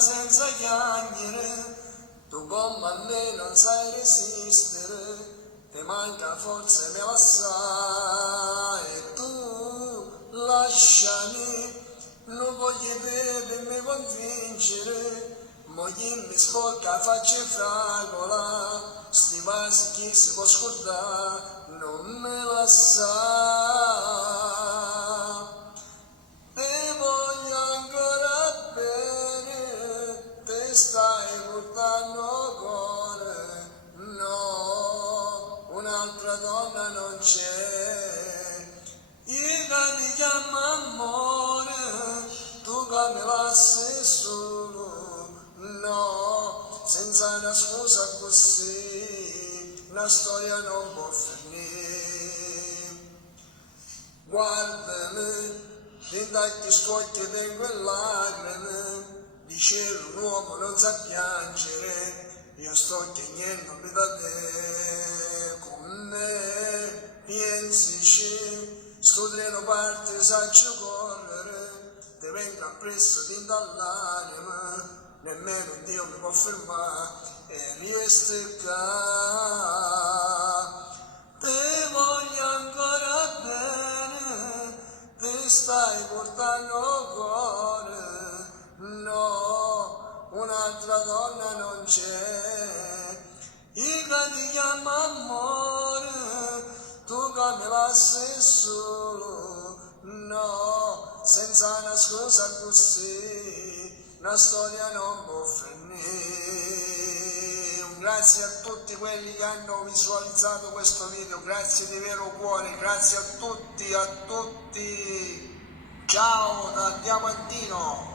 senza chiacchiere, tu come a me non sai resistere, ti manca forza e me la sai, e tu lasciami, non voglio vedermi convincere, moglie mi sporca faccia e fragola, sti vasi chi si può scordare, non me la sa. Te voglio ancora bene, te stai portando cuore, no, un'altra donna non c'è. Io ti chiamo amore, tu che mi lasci solo, no, senza una scusa così, la storia non può finire. Guardami, dentro scocchi tengo e lacrime, dicevo un uomo non sa piangere, io sto chiedendo da te, con me pensici, sto treno parte saccio correre, te vengo appresso dentro all'anima, nemmeno Dio mi può fermare e riesco qua. Te voglio ancora bene, te stai portando cuore, no, un'altra donna non c'è. Io ti chiamo amore, tu che mi lasci solo, no, senza una scusa così, la storia non può finire. Grazie a tutti quelli che hanno visualizzato questo video, grazie di vero cuore, grazie a tutti, ciao da Diamantino.